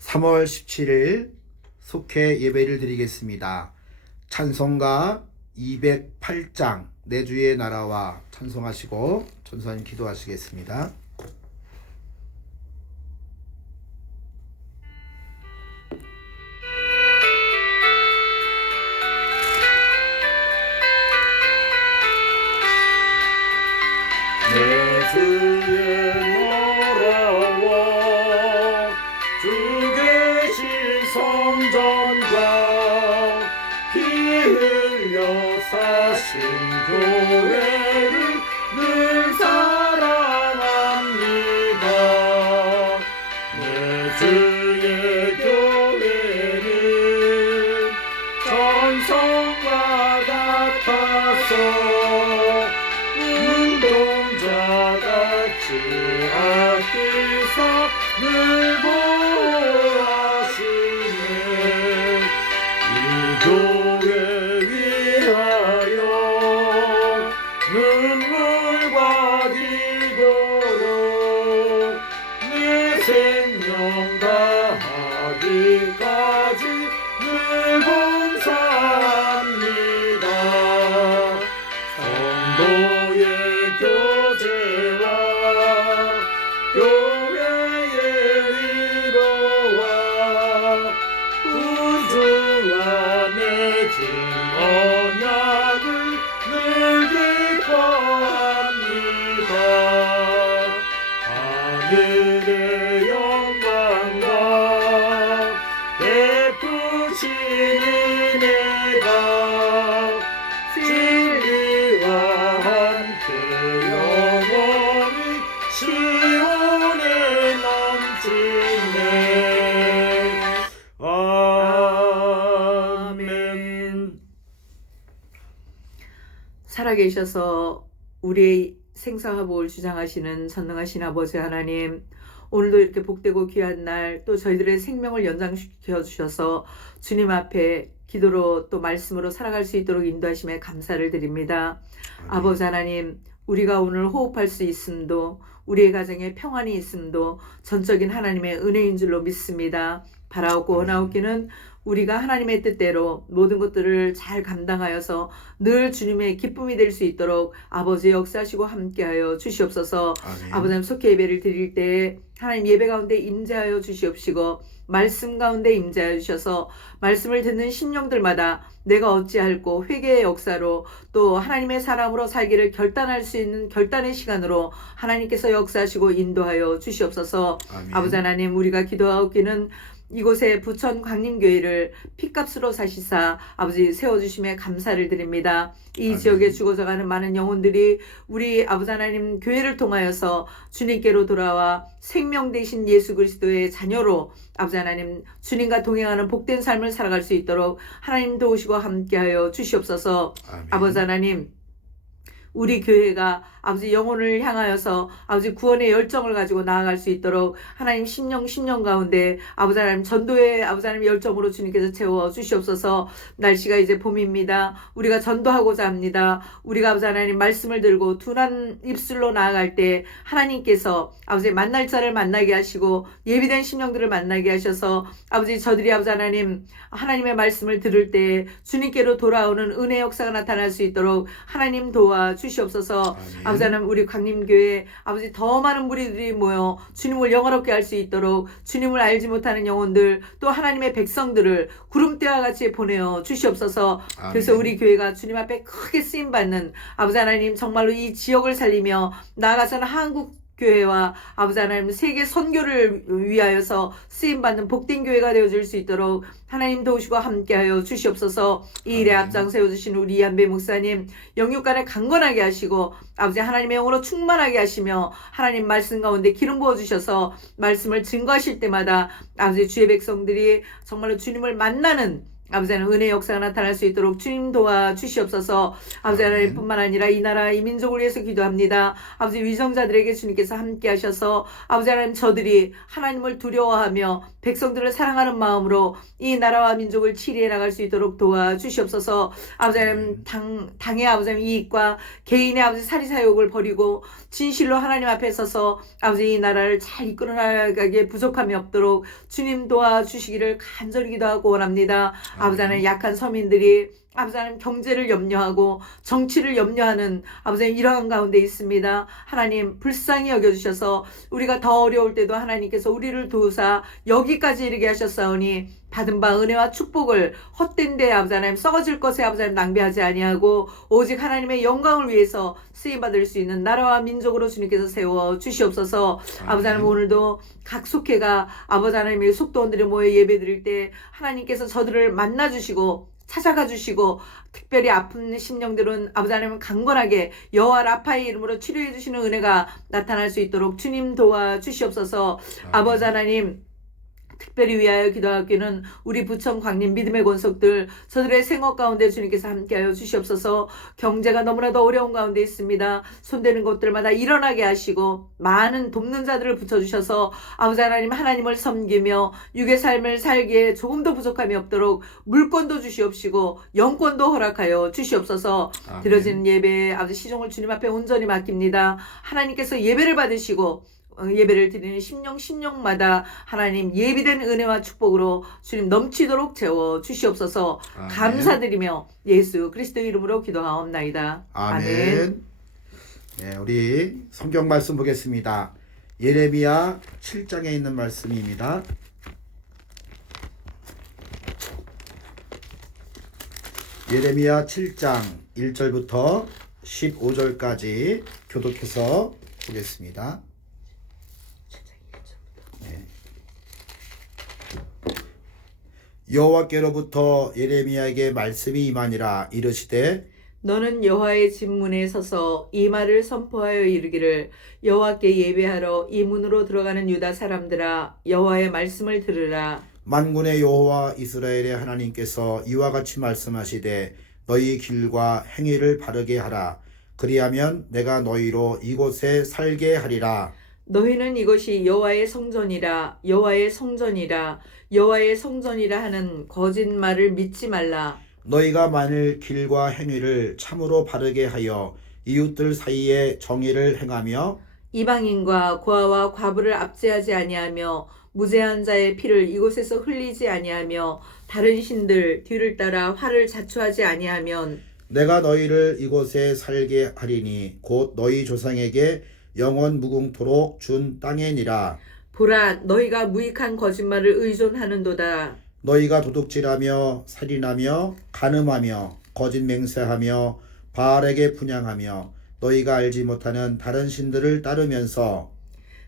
3월 17일 속회 예배를 드리겠습니다. 찬송가 208장 내 주의 나라와 찬송하시고 전사님 기도하시겠습니다. 살아계셔서 우리의 생사화복을 주장하시는 전능하신 아버지 하나님 오늘도 이렇게 복되고 귀한 날 또 저희들의 생명을 연장시켜 주셔서 주님 앞에 기도로 또 말씀으로 살아갈 수 있도록 인도하심에 감사를 드립니다. 아버지 하나님, 우리가 오늘 호흡할 수 있음도 우리의 가정에 평안이 있음도 전적인 하나님의 은혜인 줄로 믿습니다. 바라옵고 원하옵기는 우리가 하나님의 뜻대로 모든 것들을 잘 감당하여서 늘 주님의 기쁨이 될 수 있도록 아버지 역사하시고 함께하여 주시옵소서. 아멘. 아버지 하나님 속히 예배를 드릴 때 하나님 예배 가운데 임재하여 주시옵시고 말씀 가운데 임재하여 주셔서 말씀을 듣는 심령들마다 내가 어찌할고 회개의 역사로 또 하나님의 사람으로 살기를 결단할 수 있는 결단의 시간으로 하나님께서 역사하시고 인도하여 주시옵소서 아멘. 아버지 하나님 우리가 기도하옵기는 이곳에 부천 광림교회를 피값으로 사시사 아버지 세워주심에 감사를 드립니다. 이 아멘. 지역에 죽어져 가는 많은 영혼들이 우리 아버지 하나님 교회를 통하여서 주님께로 돌아와 생명 되신 예수 그리스도의 자녀로 아버지 하나님 주님과 동행하는 복된 삶을 살아갈 수 있도록 하나님 도우시고 함께하여 주시옵소서 아멘. 아버지 하나님 우리 교회가 아버지 영혼을 향하여서 아버지 구원의 열정을 가지고 나아갈 수 있도록 하나님 심령 심령 가운데 아버지 하나님 전도의 아버지 하나님 열정으로 주님께서 채워 주시옵소서. 날씨가 이제 봄입니다. 우리가 전도하고자 합니다. 우리가 아버지 하나님 말씀을 들고 둔한 입술로 나아갈 때 하나님께서 아버지 만날 자를 만나게 하시고 예비된 심령들을 만나게 하셔서 아버지 저들이 아버지 하나님 하나님의 말씀을 들을 때 주님께로 돌아오는 은혜 역사가 나타날 수 있도록 하나님 도와 주 시옵소서. 아멘. 아버지 하나님 우리 강림교회 아버지 더 많은 무리들이 모여 주님을 영화롭게 할 수 있도록 주님을 알지 못하는 영혼들 또 하나님의 백성들을 구름대와 같이 보내어 주시옵소서. 아멘. 그래서 우리 교회가 주님 앞에 크게 쓰임 받는 아버지 하나님 정말로 이 지역을 살리며 나아가서는 한국 교회와 아버지 하나님 세계 선교를 위하여서 쓰임 받는 복된 교회가 되어 줄수 있도록 하나님 도우시고 함께하여 주시옵소서. 이 일에. 앞장 세워 주신 우리 이한배 목사님 영육간에 강건하게 하시고 아버지 하나님의 영으로 충만하게 하시며 하나님 말씀 가운데 기름 부어 주셔서 말씀을 증거하실 때마다 아버지 주의 백성들이 정말로 주님을 만나는 아버지 하나님 은혜 역사가 나타날 수 있도록 주님 도와 주시옵소서. 아버지 하나님 뿐만 아니라 이 나라 이 민족을 위해서 기도합니다. 아버지 위정자들에게 주님께서 함께 하셔서 아버지 하나님 저들이 하나님을 두려워하며 백성들을 사랑하는 마음으로 이 나라와 민족을 치리해 나갈 수 있도록 도와 주시옵소서. 아버지 하나님 당, 당의 아버지 하나님 이익과 개인의 아버지 사리사욕을 버리고 진실로 하나님 앞에 서서 아버지 이 나라를 잘 이끌어 나가게 부족함이 없도록 주님 도와주시기를 간절히 기도하고 원합니다. 아버지 하나님 약한 서민들이 아버지 하나님 경제를 염려하고 정치를 염려하는 아버지 하나님 이러한 가운데 있습니다. 하나님 불쌍히 여겨주셔서 우리가 더 어려울 때도 하나님께서 우리를 도우사 여기까지 이르게 하셨사오니 받은 바 은혜와 축복을 헛된 데 아버지 하나님 썩어질 것에 아버지 하나님 낭비하지 아니하고 오직 하나님의 영광을 위해서 쓰임 받을 수 있는 나라와 민족으로 주님께서 세워 주시옵소서 아버지 하나님 오늘도 각 속회가 아버지 하나님의 속도원들이 모여 예배 드릴 때 하나님께서 저들을 만나 주시고 찾아가 주시고 특별히 아픈 심령들은 아버지 하나님 강건하게 여호와 라파의 이름으로 치료해 주시는 은혜가 나타날 수 있도록 주님 도와 주시옵소서. 아버지 하나님 특별히 위하여 기도하기는 우리 부천 광림 믿음의 권속들 저들의 생업 가운데 주님께서 함께하여 주시옵소서 경제가 너무나도 어려운 가운데 있습니다 손대는 곳들마다 일어나게 하시고 많은 돕는 자들을 붙여주셔서 아버지 하나님 하나님을 섬기며 육의 삶을 살기에 조금도 부족함이 없도록 물권도 주시옵시고 영권도 허락하여 주시옵소서. 드려지는 예배 아버지 시종을 주님 앞에 온전히 맡깁니다. 하나님께서 예배를 받으시고 어, 예배를 드리는 심령 심령마다 하나님 예비된 은혜와 축복으로 주님 넘치도록 채워 주시옵소서 아멘. 감사드리며 예수 그리스도 이름으로 기도하옵나이다. 아멘. 네, 우리 성경 말씀 보겠습니다. 예레미야 7장에 있는 말씀입니다. 예레미야 7장 1절부터 15절까지 교독해서 보겠습니다. 여호와께로부터 예레미야에게 말씀이 임하니라 이르시되 너는 여호와의 집문에 서서 이 말을 선포하여 이르기를 여호와께 예배하러 이 문으로 들어가는 유다 사람들아 여호와의 말씀을 들으라. 만군의 여호와 이스라엘의 하나님께서 이와 같이 말씀하시되 너희 길과 행위를 바르게 하라. 그리하면 내가 너희로 이곳에 살게 하리라. 너희는 이것이 여호와의 성전이라 여호와의 성전이라 여호와의 성전이라 하는 거짓말을 믿지 말라. 너희가 만일 길과 행위를 참으로 바르게 하여 이웃들 사이에 정의를 행하며 이방인과 고아와 과부를 압제하지 아니하며 무죄한 자의 피를 이곳에서 흘리지 아니하며 다른 신들 뒤를 따라 화를 자초하지 아니하면 내가 너희를 이곳에 살게 하리니 곧 너희 조상에게 영원 무궁토록 준 땅이니라 보라 너희가 무익한 거짓말을 의존하는도다. 너희가 도둑질하며 살인하며 간음하며 거짓 맹세하며 바알에게 분양하며 너희가 알지 못하는 다른 신들을 따르면서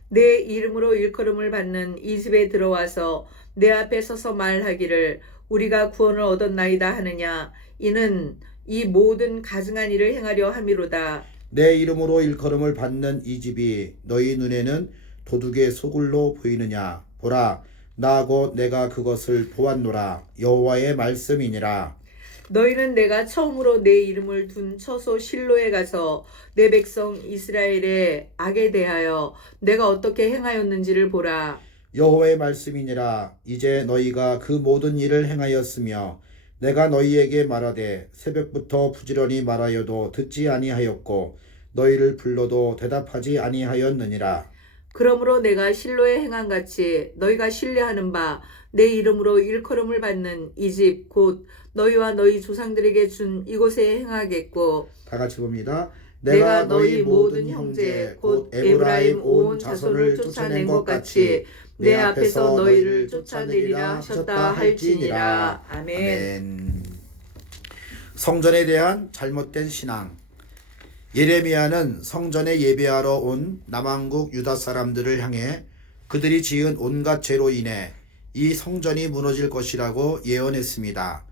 내 이름으로 일컬음을 받는 이 집에 들어와서 내 앞에 서서 말하기를 우리가 구원을 얻었나이다 하느냐. 이는 이 모든 가증한 일을 행하려 함이로다. 내 이름으로 일컬음을 받는 이 집이 너희 눈에는 도둑의 소굴로 보이느냐? 보라 나곧 내가 그것을 보았노라. 여호와의 말씀이니라. 너희는 내가 처음으로 내 이름을 둔 처소 실로에 가서 내 백성 이스라엘의 악에 대하여 내가 어떻게 행하였는지를 보라. 여호와의 말씀이니라. 이제 너희가 그 모든 일을 행하였으며 내가 너희에게 말하되 새벽부터 부지런히 말하여도 듣지 아니하였고 너희를 불러도 대답하지 아니하였느니라 그러므로 내가 실로에 행한 같이 너희가 신뢰하는 바 내 이름으로 일컬음을 받는 이 집 곧 너희와 너희 조상들에게 준 이곳에 행하겠고 다 같이 봅니다. 내가 너희 모든 형제 곧 에브라임 온 자손을 쫓아낸 것 같이 내 앞에서 너희를 쫓아내리라 하셨다 할지니라. 아멘. 아멘. 성전에 대한 잘못된 신앙. 예레미야는 성전에 예배하러 온 남왕국 유다 사람들을 향해 그들이 지은 온갖 죄로 인해 이 성전이 무너질 것이라고 예언했습니다.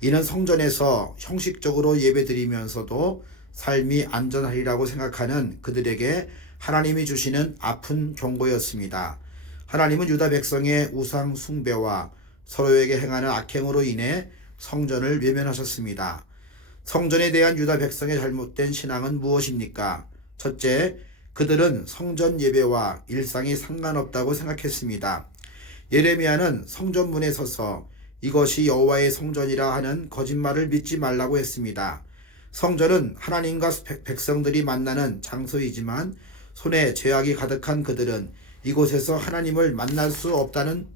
이는 성전에서 형식적으로 예배드리면서도 삶이 안전하리라고 생각하는 그들에게 하나님이 주시는 아픈 경고였습니다. 하나님은 유다 백성의 우상 숭배와 서로에게 행하는 악행으로 인해 성전을 외면하셨습니다. 성전에 대한 유다 백성의 잘못된 신앙은 무엇입니까? 첫째, 그들은 성전 예배와 일상이 상관없다고 생각했습니다. 예레미야는 성전문에 서서 이것이 여호와의 성전이라 하는 거짓말을 믿지 말라고 했습니다. 성전은 하나님과 백- 백성들이 만나는 장소이지만 손에 죄악이 가득한 그들은 이곳에서 하나님을 만날 수 없다는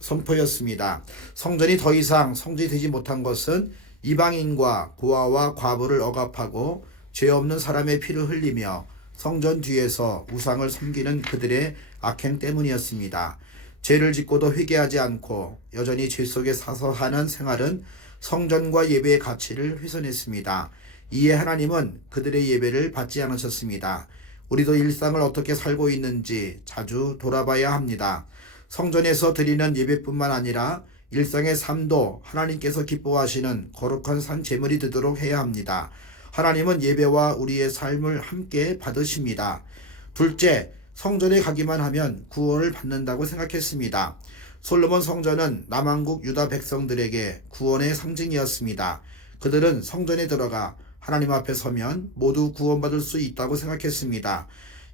선포였습니다. 성전이 더 이상 성전이 되지 못한 것은 이방인과 고아와 과부를 억압하고 죄 없는 사람의 피를 흘리며 성전 뒤에서 우상을 섬기는 그들의 악행 때문이었습니다. 죄를 짓고도 회개하지 않고 여전히 죄 속에 사서 하는 생활은 성전과 예배의 가치를 훼손했습니다. 이에 하나님은 그들의 예배를 받지 않으셨습니다. 우리도 일상을 어떻게 살고 있는지 자주 돌아봐야 합니다. 성전에서 드리는 예배뿐만 아니라 일상의 삶도 하나님께서 기뻐하시는 거룩한 산 제물이 되도록 해야 합니다. 하나님은 예배와 우리의 삶을 함께 받으십니다. 둘째, 성전에 가기만 하면 구원을 받는다고 생각했습니다. 솔로몬 성전은 남왕국 유다 백성들에게 구원의 상징이었습니다. 그들은 성전에 들어가 하나님 앞에 서면 모두 구원받을 수 있다고 생각했습니다.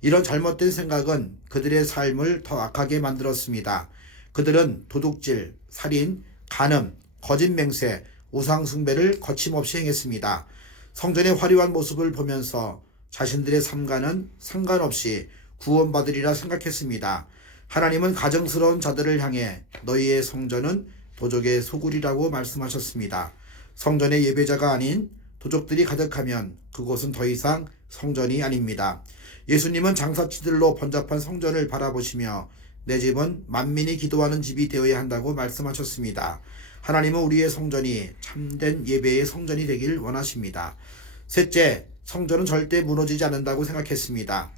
이런 잘못된 생각은 그들의 삶을 더 악하게 만들었습니다. 그들은 도둑질, 살인, 간음, 거짓 맹세, 우상 숭배를 거침없이 행했습니다. 성전의 화려한 모습을 보면서 자신들의 삶과는 상관없이 구원받으리라 생각했습니다. 하나님은 가정스러운 자들을 향해 너희의 성전은 도적의 소굴이라고 말씀하셨습니다. 성전의 예배자가 아닌 도적들이 가득하면 그곳은 더 이상 성전이 아닙니다. 예수님은 장사치들로 번잡한 성전을 바라보시며 내 집은 만민이 기도하는 집이 되어야 한다고 말씀하셨습니다. 하나님은 우리의 성전이 참된 예배의 성전이 되길 원하십니다. 셋째, 성전은 절대 무너지지 않는다고 생각했습니다.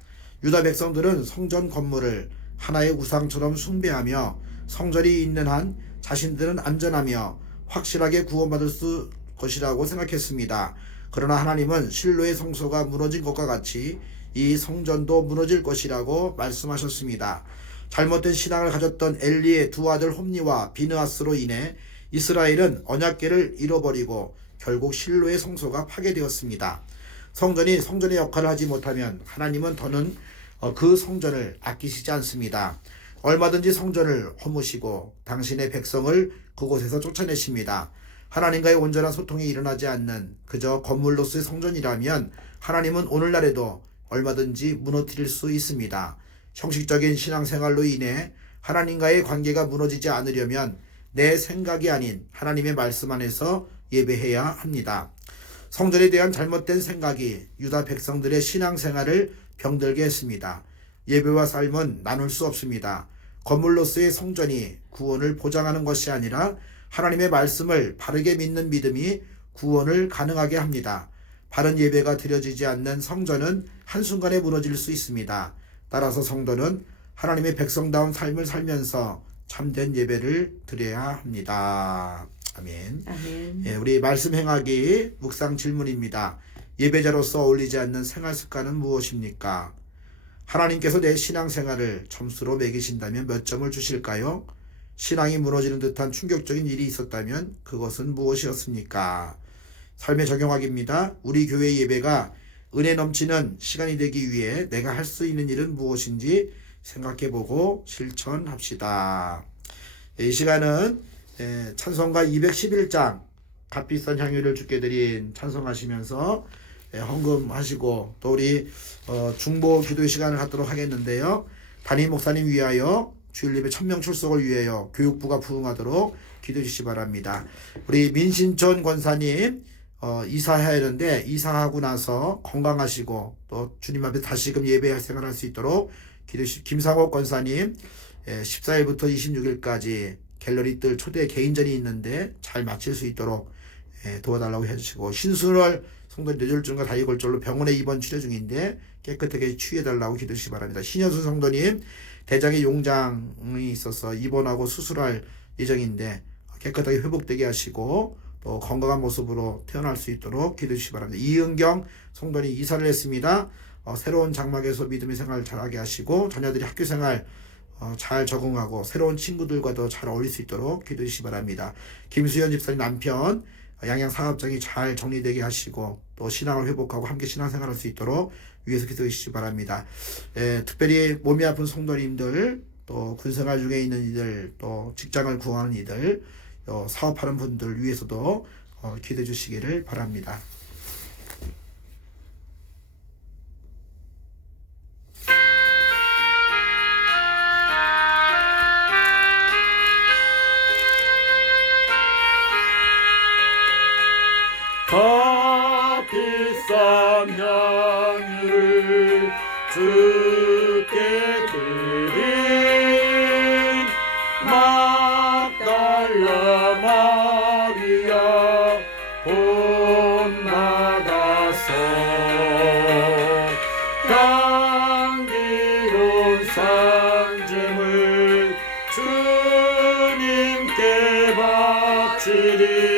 유다 백성들은 성전 건물을 하나의 우상처럼 숭배하며 성전이 있는 한 자신들은 안전하며 확실하게 구원받을 수 것이라고 생각했습니다. 그러나 하나님은 실로의 성소가 무너진 것과 같이 이 성전도 무너질 것이라고 말씀하셨습니다. 잘못된 신앙을 가졌던 엘리의 두 아들 홈니와 비느하스로 인해 이스라엘은 언약궤를 잃어버리고 결국 실로의 성소가 파괴되었습니다. 성전이 성전의 역할을 하지 못하면 하나님은 더는 어, 그 성전을 아끼시지 않습니다. 얼마든지 성전을 허무시고 당신의 백성을 그곳에서 쫓아내십니다. 하나님과의 온전한 소통이 일어나지 않는 그저 건물로서의 성전이라면 하나님은 오늘날에도 얼마든지 무너뜨릴 수 있습니다. 형식적인 신앙생활로 인해 하나님과의 관계가 무너지지 않으려면 내 생각이 아닌 하나님의 말씀 안에서 예배해야 합니다. 성전에 대한 잘못된 생각이 유다 백성들의 신앙생활을 병들게 했습니다. 예배와 삶은 나눌 수 없습니다. 건물로서의 성전이 구원을 보장하는 것이 아니라 하나님의 말씀을 바르게 믿는 믿음이 구원을 가능하게 합니다. 바른 예배가 드려지지 않는 성전은 한순간에 무너질 수 있습니다. 따라서 성도는 하나님의 백성다운 삶을 살면서 참된 예배를 드려야 합니다. 아멘. 아멘. 예, 우리 말씀 행하기 묵상 질문입니다. 예배자로서 어울리지 않는 생활 습관은 무엇입니까? 하나님께서 내 신앙 생활을 점수로 매기신다면 몇 점을 주실까요? 신앙이 무너지는 듯한 충격적인 일이 있었다면 그것은 무엇이었습니까? 삶의 적용하기입니다. 우리 교회 예배가 은혜 넘치는 시간이 되기 위해 내가 할 수 있는 일은 무엇인지 생각해 보고 실천합시다. 예, 이 시간은 예, 찬송가 211장 값비싼 향유를 주께 드린 찬송하시면서 예, 헌금하시고 또 우리 어, 중보 기도의 시간을 갖도록 하겠는데요. 담임 목사님 위하여 주일 예배 천명 출석을 위하여 교육부가 부응하도록 기도해 주시기 바랍니다. 우리 민신천 권사님 어, 이사해야 하는데 이사하고 나서 건강하시고 또 주님 앞에 다시금 예배 생활할 수 있도록 기도해 주시 김상옥 권사님 예, 14일부터 26일까지 갤러리들 초대 개인전이 있는데 잘 마칠 수 있도록 예, 도와달라고 해주시고 신순월 성도 뇌졸중과 다이골절로 병원에 입원 치료 중인데 깨끗하게 치유해달라고 기도하시기 바랍니다. 신여수 성도님 대장의 용장이 있어서 입원하고 수술할 예정인데 깨끗하게 회복되게 하시고 또 건강한 모습으로 태어날 수 있도록 기도해 주시기 바랍니다. 이은경 성도님 이사를 했습니다. 어, 새로운 장막에서 믿음의 생활 잘하게 하시고 자녀들이 학교 생활 어, 잘 적응하고 새로운 친구들과도 잘 어울릴 수 있도록 기도해 주시기 바랍니다. 김수현 집사님 남편 어, 양양 사업장이 잘 정리되게 하시고 또 신앙을 회복하고 함께 신앙생활할 수 있도록 위해서 기도해 주시기 바랍니다. 에, 특별히 몸이 아픈 성도님들 또 군생활 중에 있는 이들 또 직장을 구하는 이들 어, 사업하는 분들 위해서도 어, 기도해 주시기를 바랍니다. 바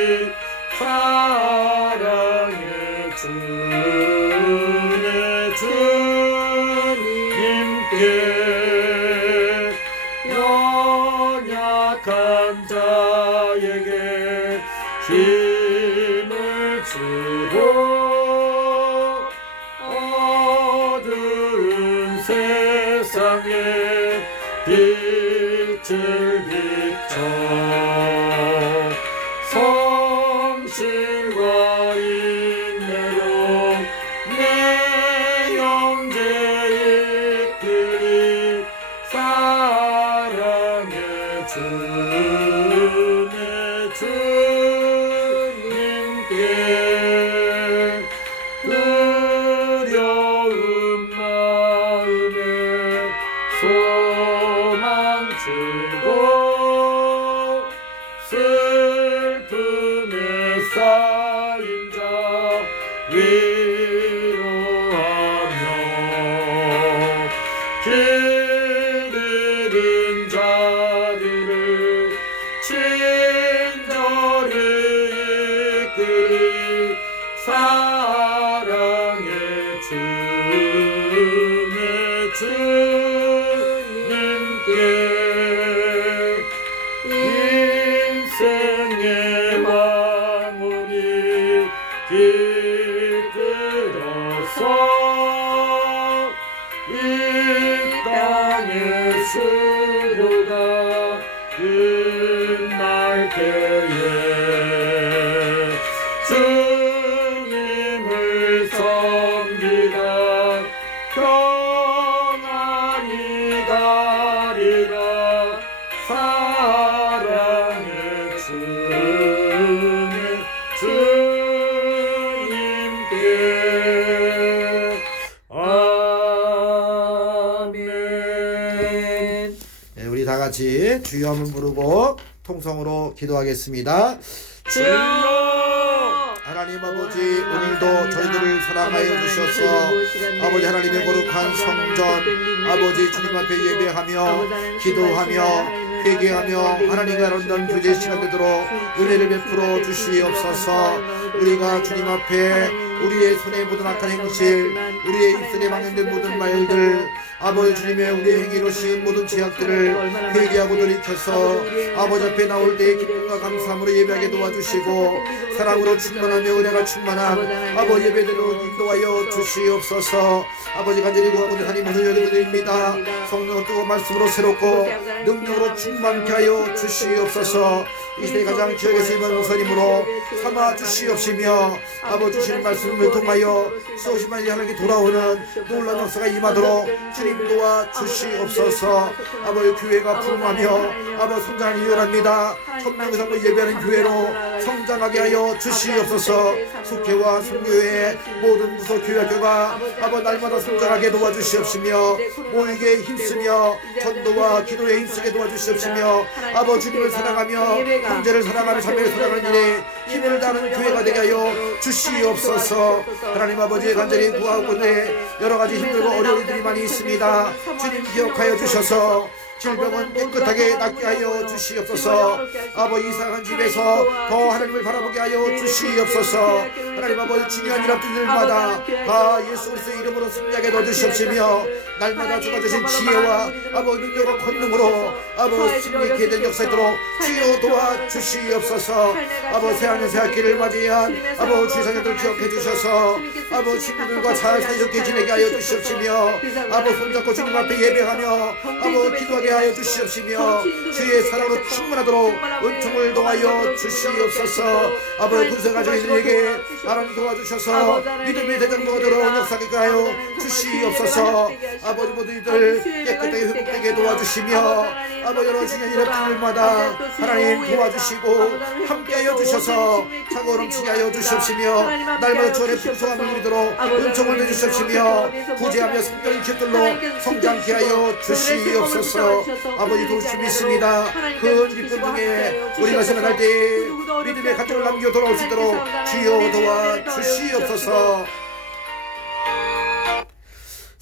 사 같이 주여 한번 부르고 통성으로 기도하겠습니다. 주여! 하나님 아버지 오늘도 저희들을 사랑하여 주셔서 아버지 하나님의 거룩한 성전 아버지 주님 앞에 예배하며 기도하며 회개하며 하나님과 아름다운 교제 시간 되도록 은혜를 베풀어 주시옵소서. 우리가 주님 앞에 우리의 손에 묻은 악한 행실 우리의 입술에 망연된 모든 말들 아버지 주님의 우리의 행위로 씌운 모든 죄악들을 회개하고 돌이켜서 아버지 앞에 나올 때의 기쁨과 감사함으로 예배하게 도와주시고 사랑으로 충만하며 은혜가 충만한 아버지 예배대로 인도하여 주시옵소서. 아버지 간절히 구하고는 하나님 오늘 여기드립니다. 성령 뜨거운 말씀으로 새롭고 능력으로 충만케 하여 주시옵소서 이 시대 가장 지역에서 임한 목사님으로 삼아 주시옵시며 아버지 주시는 말씀을 통하여 수없이만 하나님께 돌아오는 놀라운 역사가 임하도록 주님 도와 주시옵소서. 아버지 교회가 풍성하며 아버지 성장하기 원합니다. 천명 이상으로 예배하는 교회로 성장하게 하여 주시옵소서. 속회와 성교회 모든 무소 교회 교가 아버지 날마다 성장하게 도와주시옵시며 모이게 힘쓰며 전도와 기도에 힘쓰게 도와주시옵시며 아버지 주님을 사랑하며 형제를 사랑하며 자매를 사랑하는 일에 힘을 다하는 교회가 되게 하여 주시옵소서. 하나님 아버지의 간절히 구하고 내 여러 가지 힘들고 어려운 일들이 많이 있습니다. 주님 기억하여 주셔서 질병은 깨끗하게 낫게 하여 주시옵소서. 아버지 이상한 집에서 더 하나님을 바라보게 하여 주시옵소서. 하나님 아버지 중요한 일합들마다 다. 예수 그리스도의 이름으로 승리하게 도와주시옵시며 날마다 주가 주신 지혜와 아버지 능력과 권능으로 아버지 승리케 된 역사도록 주여 도와주시옵소서. 아버지 새하늘 새학기를 맞이한 아버지 주사님들 기억해 주셔서 아버지 친구들과 잘 사이좋게 지내게 하여 주시옵시며 아버지 손잡고 주님 앞에 예배하며 아버지 기도하게 하여 주시옵시며 주의 사랑으로 충만하도록 은총을 도하여 주시옵소서. 아버지 군생가족 이들에게 하나님 도와주셔서 믿음의 들어온 역사하게 하여 주시옵소서. 아버지 모든 이들 깨끗하게 회복되게 도와주시며 아버지 여러 중요한 일들마다 하나님 도와주시고 함께하여 주셔서 차고 넘치게 하여 주시옵시며 날마다 주원의 풍성함을 누리도록 은총을 내주시옵시며 구제하며 성경의 깃들로 성장케 하여 주시옵소서 아버지 도우시 믿습니다 큰 기쁨 중에 우리 말씀을 할때 믿음의 간절을 남겨 돌아올 수 있도록 주여 도와 주시옵소서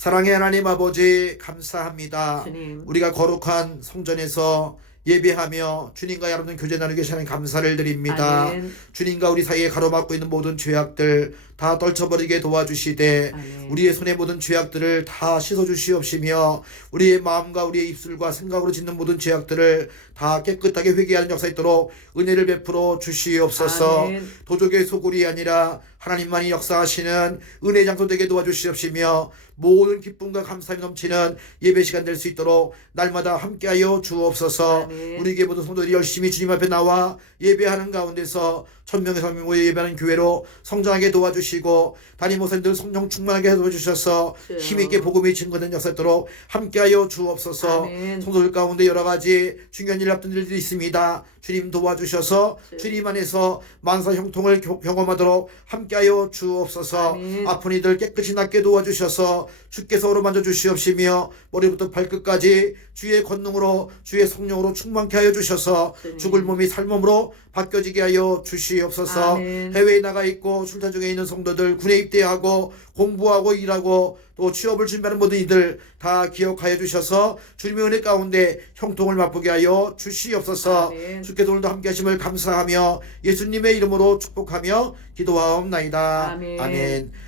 사랑의 하나님 아버지 감사합니다 주님 우리가 거룩한 성전에서 예배하며 주님과 여러분 교제 나누게 하는 감사를 드립니다. 아멘. 주님과 우리 사이에 가로막고 있는 모든 죄악들 다 떨쳐버리게 도와주시되 아멘. 우리의 손의 모든 죄악들을 다 씻어주시옵시며 우리의 마음과 우리의 입술과 생각으로 짓는 모든 죄악들을 다 깨끗하게 회개하는 역사 있도록 은혜를 베풀어 주시옵소서 아멘. 도적의 소굴이 아니라 하나님만이 역사하시는 은혜 장소 되게 도와주시옵시며 모든 기쁨과 감사함이 넘치는 예배 시간 될 수 있도록 날마다 함께하여 주옵소서 아멘. 우리에게 모든 성도들이 열심히 주님 앞에 나와 예배하는 가운데서 천명의 성명 모여 예배하는 교회로 성장하게 도와주시고 담임 목사님들 성령 충만하게 도와주셔서. 힘있게 복음이 증거된 역사 있도록 함께하여 주옵소서 아멘. 성도들 가운데 여러 가지 중요한 일 앞둔 일들이 있습니다. 주님 도와주셔서. 주님 안에서 만사 형통을 겨- 경험하도록 함께하여 주옵소서. 아멘. 아픈 이들 깨끗이 낫게 도와주셔서 주께서 어루만져 주시옵시며 머리부터 발끝까지 주의 권능으로 주의 성령으로 충만케 하여 주셔서 주님. 죽을 몸이 살 몸으로 바뀌어지게 하여 주시옵소서. 아멘. 해외에 나가 있고 출타 중에 있는 성도들 군에 입대하고 공부하고 일하고 또 취업을 준비하는 모든 이들 다 기억하여 주셔서 주님의 은혜 가운데 형통을 맛보게 하여 주시옵소서 아멘. 주께서 오늘도 함께 하심을 감사하며 예수님의 이름으로 축복하며 기도하옵나이다 아멘.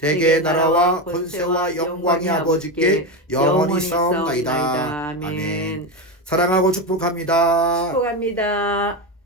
대개 나라와 권세와 영광이 아버지께 영원히 싸움나이다 아멘. 사랑하고 축복합니다 축복합니다.